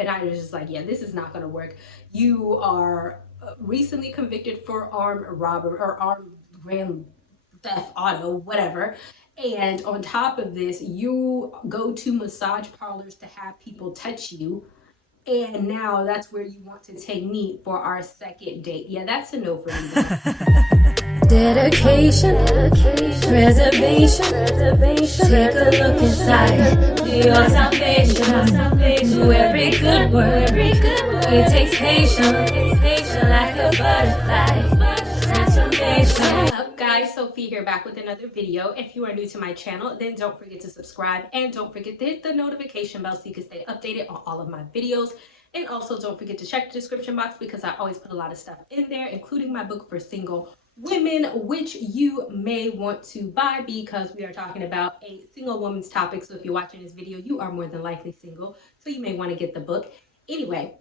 And I was just like, yeah, this is not going to work. You are recently convicted for armed robbery or armed grand theft auto, whatever. And on top of this, you go to massage parlors to have people touch you. And now that's where you want to take me for our second date. Yeah, that's a no for me, guys. Dedication, reservation, take a look inside, do your salvation, do every good work, it takes patience, like a butterfly, transformation. What's up, guys? Sophie here, back with another video. If you are new to my channel, then don't forget to subscribe and don't forget to hit the notification bell so you can stay updated on all of my videos. And also don't forget to check the description box because I always put a lot of stuff in there, including my book for single women, which you may want to buy because we are talking about a single woman's topic. So if you're watching this video, you are more than likely single, so you may want to get the book. Anyway,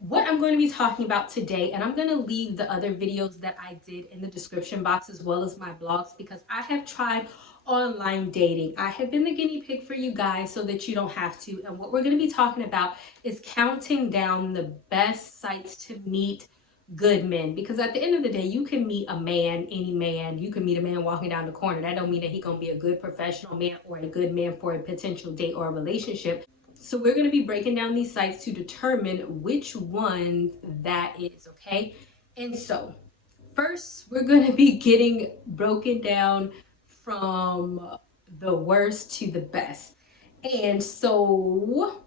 what I'm going to be talking about today, and I'm going to leave the other videos that I did in the description box as well as my blogs, because I have tried online dating. I have been the guinea pig for you guys so that you don't have to. And what we're going to be talking about is counting down the best sites to meet good men, because at the end of the day, you can meet a man, any man. You can meet a man walking down the corner. That don't mean that he's gonna be a good professional man or a good man for a potential date or a relationship. So we're going to be breaking down these sites to determine which ones that is, okay? And so first, we're going to be getting broken down from the worst to the best. And so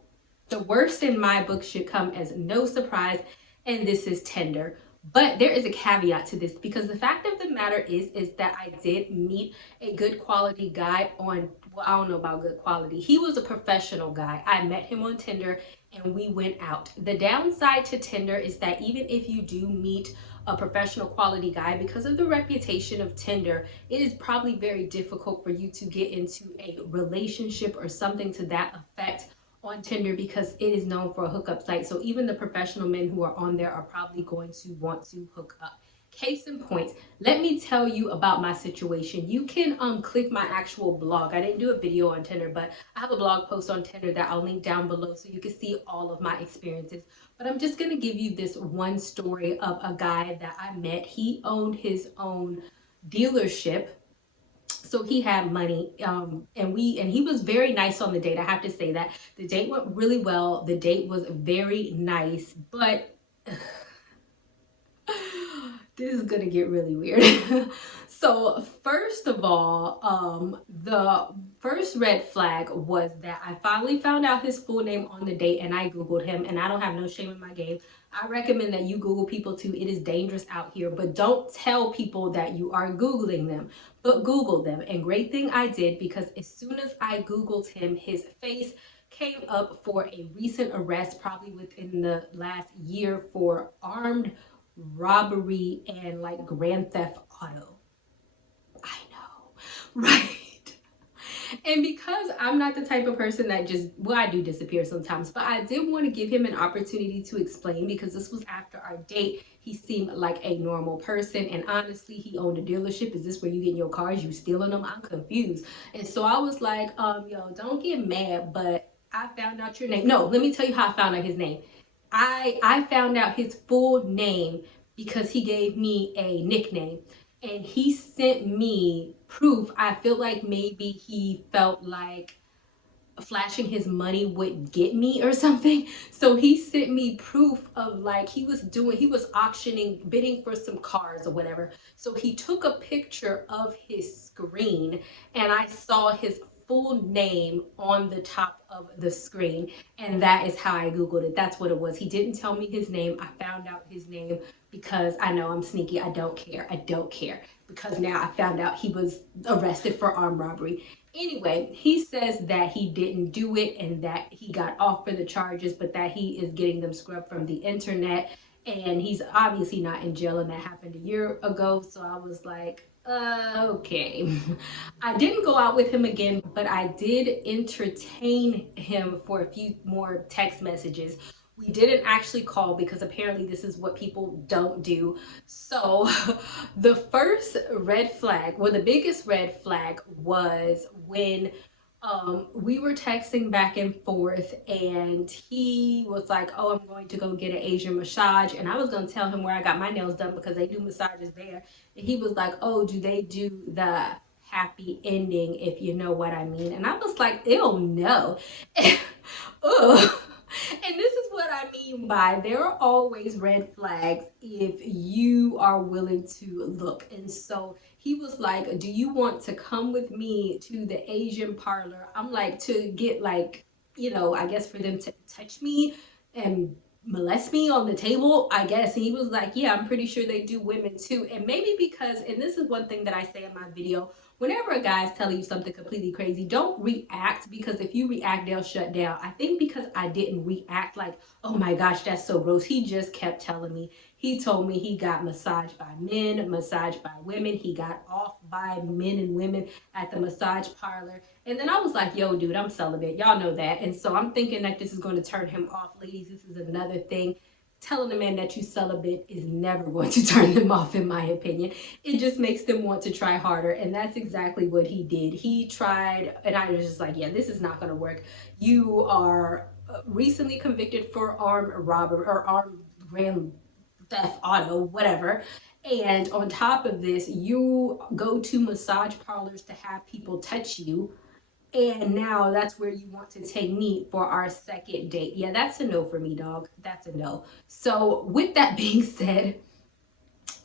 the worst in my book should come as no surprise, and this is Tinder. But there is a caveat to this, because the fact of the matter is that I did meet a good quality guy on, well, I don't know about good quality. He was a professional guy. I met him on Tinder and we went out. The downside to Tinder is that even if you do meet a professional quality guy, because of the reputation of Tinder, it is probably very difficult for you to get into a relationship or something to that effect on Tinder, because it is known for a hookup site. So even the professional men who are on there are probably going to want to hook up. Case in point, let me tell you about my situation. You can click my actual blog. I didn't do a video on Tinder, but I have a blog post on Tinder that I'll link down below so you can see all of my experiences. But I'm just going to give you this one story of a guy that I met. He owned his own dealership. So he had money, and he was very nice on the date. I have to say that the date went really well. The date was very nice, but this is gonna get really weird. So first of all, the first red flag was that I finally found out his full name on the date, and I Googled him, and I don't have no shame in my game. I recommend that you Google people too. It is dangerous out here, but don't tell people that you are Googling them, but Google them. And great thing I did, because as soon as I Googled him, his face came up for a recent arrest, probably within the last year, for armed robbery and like grand theft auto. I know, right? And because I'm not the type of person that just, well, I do disappear sometimes, but I did want to give him an opportunity to explain, because this was after our date. He seemed like a normal person, and honestly, he owned a dealership. Is this where you get your cars? You stealing them? I'm confused. And so I was like, yo, don't get mad, but I found out your name. No, let me tell you how I found out his name. I found out his full name because he gave me a nickname, and he sent me proof. I feel like maybe he felt like flashing his money would get me or something. So he sent me proof of, like, he was auctioning, bidding for some cars or whatever. So he took a picture of his screen, and I saw his full name on the top of the screen, and that is how I Googled it. That's what it was. He didn't tell me his name. I found out his name because I know I'm sneaky. I don't care, because now I found out he was arrested for armed robbery. Anyway, he says that he didn't do it and that he got off for the charges, but that he is getting them scrubbed from the internet, and he's obviously not in jail, and that happened a year ago. So I was like, okay. I didn't go out with him again, but I did entertain him for a few more text messages. We didn't actually call because apparently this is what people don't do. So the first red flag, well, the biggest red flag was when We were texting back and forth, and he was like, oh, I'm going to go get an Asian massage. And I was going to tell him where I got my nails done because they do massages there. And he was like, oh, do they do the happy ending, if you know what I mean? And I was like, ew, no. Ugh. And this is what I mean by there are always red flags if you are willing to look. And so he was like, do you want to come with me to the Asian parlor? I'm like, to get like, I guess for them to touch me and molest me on the table, I guess. And he was like, yeah, I'm pretty sure they do women too. And maybe because, and this is one thing that I say in my video, whenever a guy's telling you something completely crazy, don't react, because if you react, they'll shut down. I think because I didn't react like, oh my gosh, that's so gross. He just kept telling me. He told me he got massaged by men, massaged by women. He got off by men and women at the massage parlor. And then I was like, yo, dude, I'm celibate. Y'all know that. And so I'm thinking that this is going to turn him off. Ladies, this is another thing. Telling a man that you celibate is never going to turn them off, in my opinion. It just makes them want to try harder, and that's exactly what he did. He tried, and I was just like, yeah, this is not going to work. You are recently convicted for armed robbery or armed grand theft auto, whatever. And on top of this, you go to massage parlors to have people touch you. And now that's where you want to take me for our second date. Yeah, that's a no for me, dog. That's a no. So with that being said,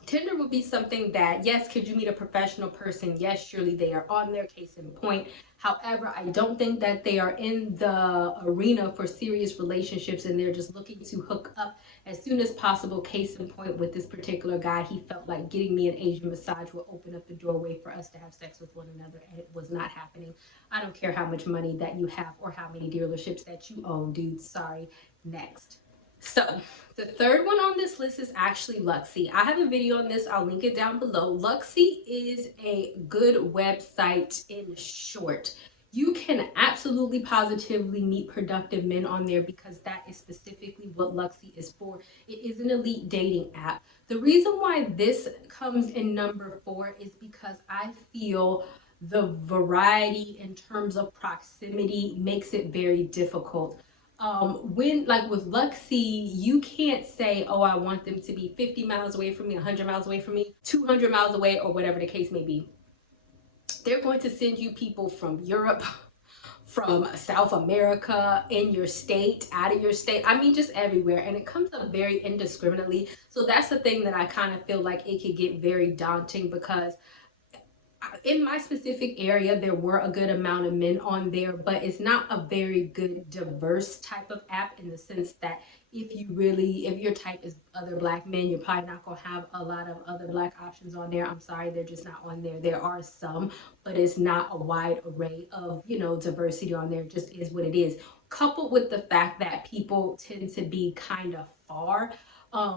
Tinder would be something that, yes, could you meet a professional person? Yes, surely they are on their case in point. However, I don't think that they are in the arena for serious relationships, and they're just looking to hook up as soon as possible. Case in point with this particular guy, he felt like getting me an Asian massage will open up the doorway for us to have sex with one another, and it was not happening. I don't care how much money that you have or how many dealerships that you own, dude. Sorry. Next. So the third one on this list is actually Luxy. I have a video on this. I'll link it down below. Luxy is a good website in short. You can absolutely positively meet productive men on there because that is specifically what Luxy is for. It is an elite dating app. The reason why this comes in number 4 is because I feel the variety in terms of proximity makes it very difficult. When like with Luxy, you can't say, oh, I want them to be 50 miles away from me, 100 miles away from me, 200 miles away, or whatever the case may be. They're going to send you people from Europe, from South America, in your state, out of your state. I mean, just everywhere. And it comes up very indiscriminately. So that's the thing that I kind of feel like it could get very daunting, because in my specific area, there were a good amount of men on there, but it's not a very good diverse type of app, in the sense that if your type is other black men, you're probably not going to have a lot of other black options on there. I'm sorry, they're just not on there. There are some, but it's not a wide array of, diversity on there. It just is what it is. Coupled with the fact that people tend to be kind of far.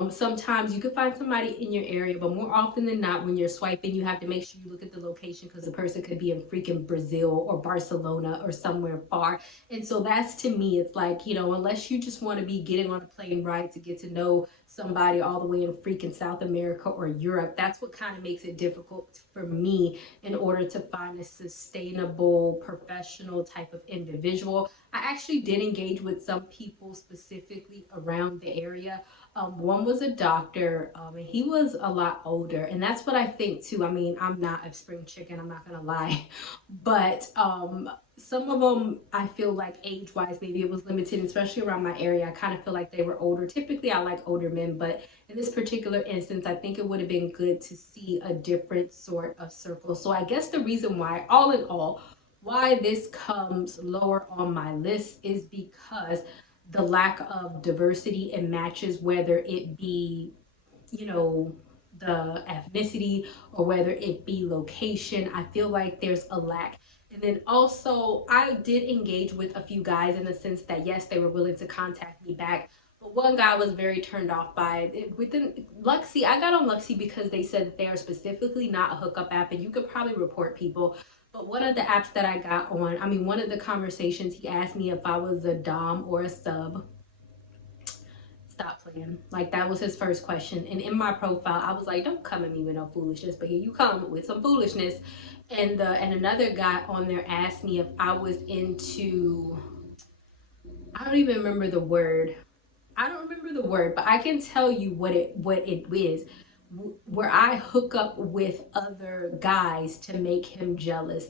Sometimes you can find somebody in your area, but more often than not, when you're swiping, you have to make sure you look at the location, because the person could be in freaking Brazil or Barcelona or somewhere far. And so that's, to me, it's like, unless you just want to be getting on a plane ride to get to know somebody all the way in freaking South America or Europe, that's what kind of makes it difficult for me in order to find a sustainable, professional type of individual. I actually did engage with some people specifically around the area. One was a doctor, and he was a lot older, and that's what I think too. I mean, I'm not a spring chicken, I'm not gonna lie, but some of them, I feel like age-wise, maybe it was limited, especially around my area. I kind of feel like they were older. Typically, I like older men, but in this particular instance, I think it would have been good to see a different sort of circle. So I guess the reason why, all in all, why this comes lower on my list is because the lack of diversity in matches, whether it be, the ethnicity or whether it be location. I feel like there's a lack. And then also, I did engage with a few guys in the sense that, yes, they were willing to contact me back. But one guy was very turned off by it. Within Luxy, I got on Luxy because they said that they are specifically not a hookup app, and you could probably report people. But one of the apps that I got on, one of the conversations, he asked me if I was a dom or a sub. Stop playing. Like, that was his first question. And in my profile, I was like, don't come at me with no foolishness, but here you come with some foolishness. And another guy on there asked me if I was into, I don't even remember the word. I don't remember the word, but I can tell you what it is. Where I hook up with other guys to make him jealous.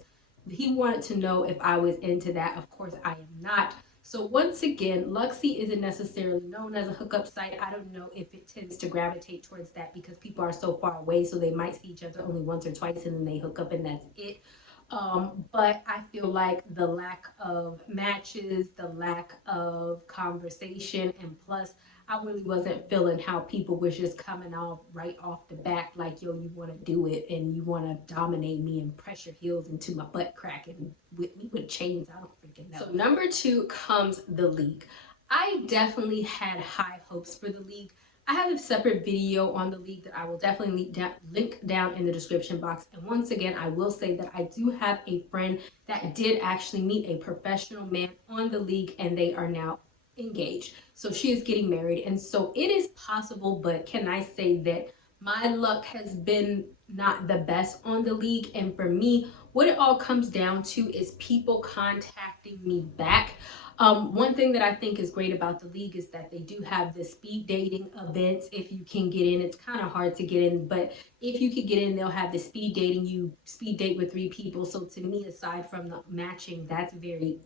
He wanted to know if I was into that. Of course, I am not. So once again, Luxy isn't necessarily known as a hookup site. I don't know if it tends to gravitate towards that because people are so far away, so they might see each other only once or twice and then they hook up and that's it. But I feel like the lack of matches, the lack of conversation, and plus, I really wasn't feeling how people was just coming off right off the back like, yo, you want to do it and you want to dominate me and press your heels into my butt crack and with me with chains. I don't freaking know. So number 2 comes the league. I definitely had high hopes for the league. I have a separate video on the league that I will definitely link down in the description box. And once again, I will say that I do have a friend that did actually meet a professional man on the league and they are now engaged. So she is getting married. And so it is possible, but can I say that my luck has been not the best on the league? And for me, what it all comes down to is people contacting me back. One thing that I think is great about the league is that they do have the speed dating events. If you can get in, it's kind of hard to get in, but if you could get in, they'll have the speed dating. You speed date with 3 people. So to me, aside from the matching, that's very,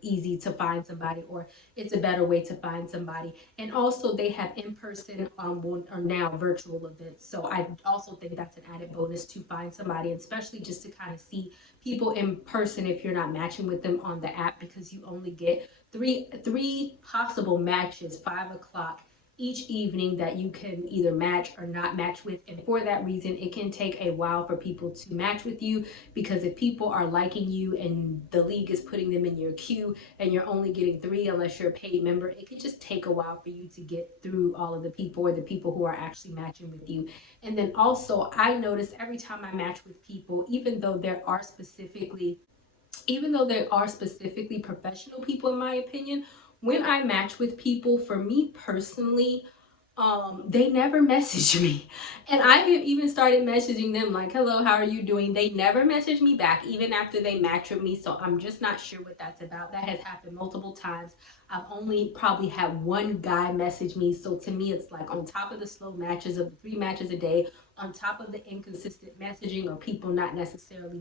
easy to find somebody, or it's a better way to find somebody. And also they have in-person or now virtual events. So I also think that's an added bonus to find somebody, especially just to kind of see people in person if you're not matching with them on the app, because you only get three possible matches, 5 o'clock each evening, that you can either match or not match with. And for that reason, it can take a while for people to match with you, because if people are liking you and the league is putting them in your queue and you're only getting 3 unless you're a paid member, it can just take a while for you to get through all of the people, or the people who are actually matching with you. And then also, I notice every time I match with people, even though there are specifically professional people, in my opinion, when I match with people, for me personally, they never message me. And I have even started messaging them like, hello, how are you doing? They never message me back, even after they match with me. So I'm just not sure what that's about. That has happened multiple times. I've only probably had one guy message me. So to me, it's like, on top of the slow matches of 3 matches a day, on top of the inconsistent messaging or people not necessarily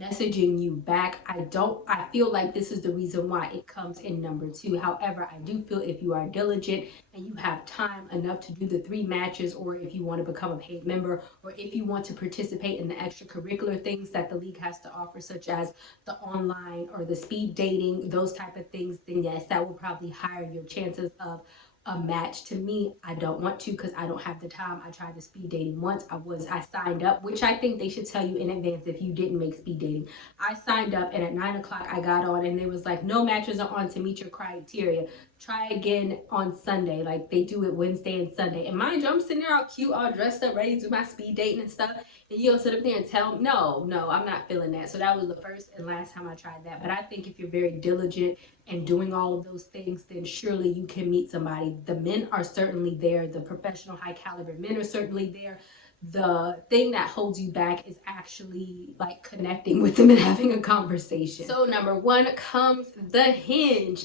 messaging you back, I feel like this is the reason why it comes in number 2. However, I do feel if you are diligent and you have time enough to do the 3 matches, or if you want to become a paid member, or if you want to participate in the extracurricular things that the league has to offer, such as the online or the speed dating, those type of things, then yes, that will probably higher your chances of a match. To me, I don't want to, because I don't have the time. I tried the speed dating once. I signed up, which I think they should tell you in advance if you didn't make speed dating. I signed up, and at 9 o'clock I got on, and they was like, no matches are on to meet your criteria. Try again on Sunday. Like, they do it Wednesday and Sunday. And mind you, I'm sitting there all cute, all dressed up, ready to do my speed dating and stuff. And you'll sit up there and tell me, no, I'm not feeling that. So that was the first and last time I tried that. But I think if you're very diligent and doing all of those things, then surely you can meet somebody. The men are certainly there. The professional, high caliber men are certainly there. The thing that holds you back is actually like connecting with them and having a conversation. So number 1 comes the Hinge.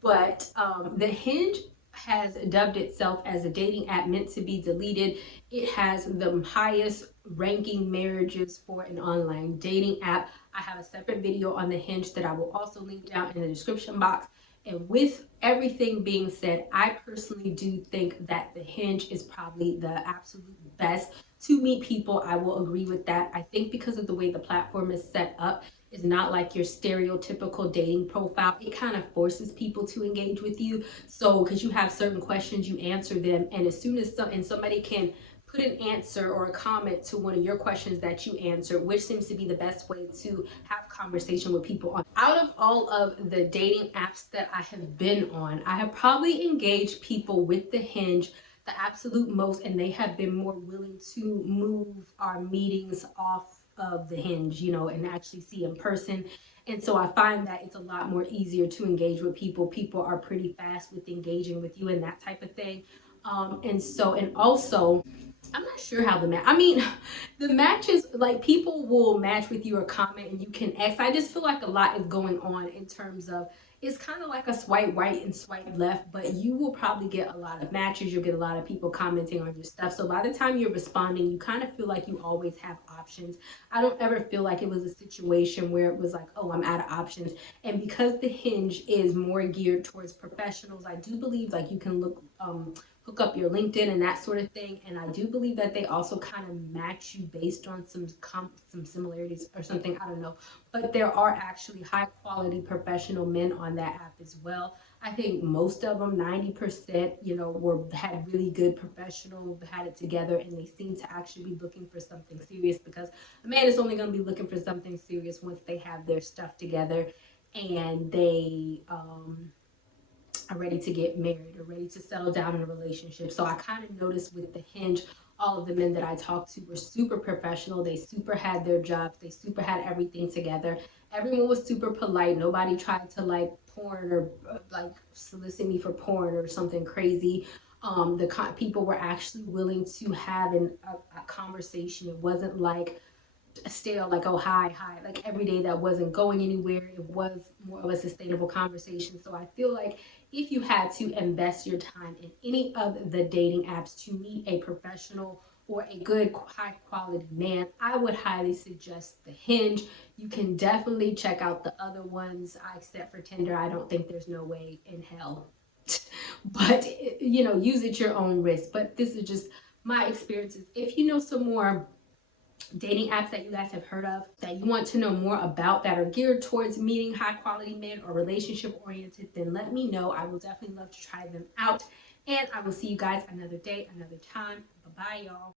But the Hinge has dubbed itself as a dating app meant to be deleted. It has the highest ranking marriages for an online dating app. I have a separate video on the Hinge that I will also link down in the description box. And with everything being said, I personally do think that the Hinge is probably the absolute best to meet people. I will agree with that. I think because of the way the platform is set up, it's not like your stereotypical dating profile. It kind of forces people to engage with you. So because you have certain questions, you answer them, and as soon as somebody can put an answer or a comment to one of your questions that you answer, which seems to be the best way to have conversation with people on. Out of all of the dating apps that I have been on, I have probably engaged people with the Hinge the absolute most, and they have been more willing to move our meetings off of the Hinge, you know, and actually see in person. And so I find that it's a lot more easier to engage with people. People are pretty fast with engaging with you and that type of thing. And also, I'm not sure how the matches, like, people will match with you or comment and you can X. I just feel like a lot is going on in terms of, it's kind of like a swipe right and swipe left, but you will probably get a lot of matches. You'll get a lot of people commenting on your stuff. So by the time you're responding, you kind of feel like you always have options. I don't ever feel like it was a situation where it was like, oh, I'm out of options. And because the Hinge is more geared towards professionals, I do believe like you can hook up your LinkedIn and that sort of thing. And I do believe that they also kind of match you based on some similarities or something. I don't know. But there are actually high quality professional men on that app as well. I think most of them, 90%, you know, had really good professional, had it together, and they seem to actually be looking for something serious, because a man is only going to be looking for something serious once they have their stuff together and they are ready to get married or ready to settle down in a relationship. So I kind of noticed with the Hinge, all of the men that I talked to were super professional. They super had their jobs. They super had everything together. Everyone was super polite. Nobody tried to like porn or like solicit me for porn or something crazy. People were actually willing to have a conversation. It wasn't like stale, like, oh, hi, like every day that wasn't going anywhere. It was more of a sustainable conversation. So I feel like if you had to invest your time in any of the dating apps to meet a professional or a good high quality man, I would highly suggest the Hinge. You can definitely check out the other ones, except for Tinder. I don't think there's no way in hell. But, you know, use it your own risk. But this is just my experiences. If you know some more dating apps that you guys have heard of, that you want to know more about, that are geared towards meeting high quality men or relationship oriented, then let me know. I will definitely love to try them out. And I will see you guys another day, another time. Bye-bye, y'all.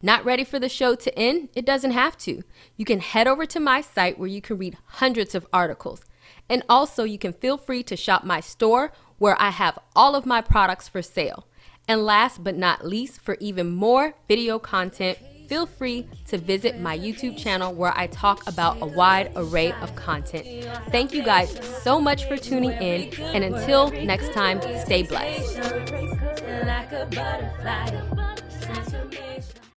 Not ready for the show to end? It doesn't have to. You can head over to my site where you can read hundreds of articles. And also you can feel free to shop my store where I have all of my products for sale. And last but not least, for even more video content, feel free to visit my YouTube channel where I talk about a wide array of content. Thank you guys so much for tuning in, and until next time, stay blessed. Like a butterfly, transformation.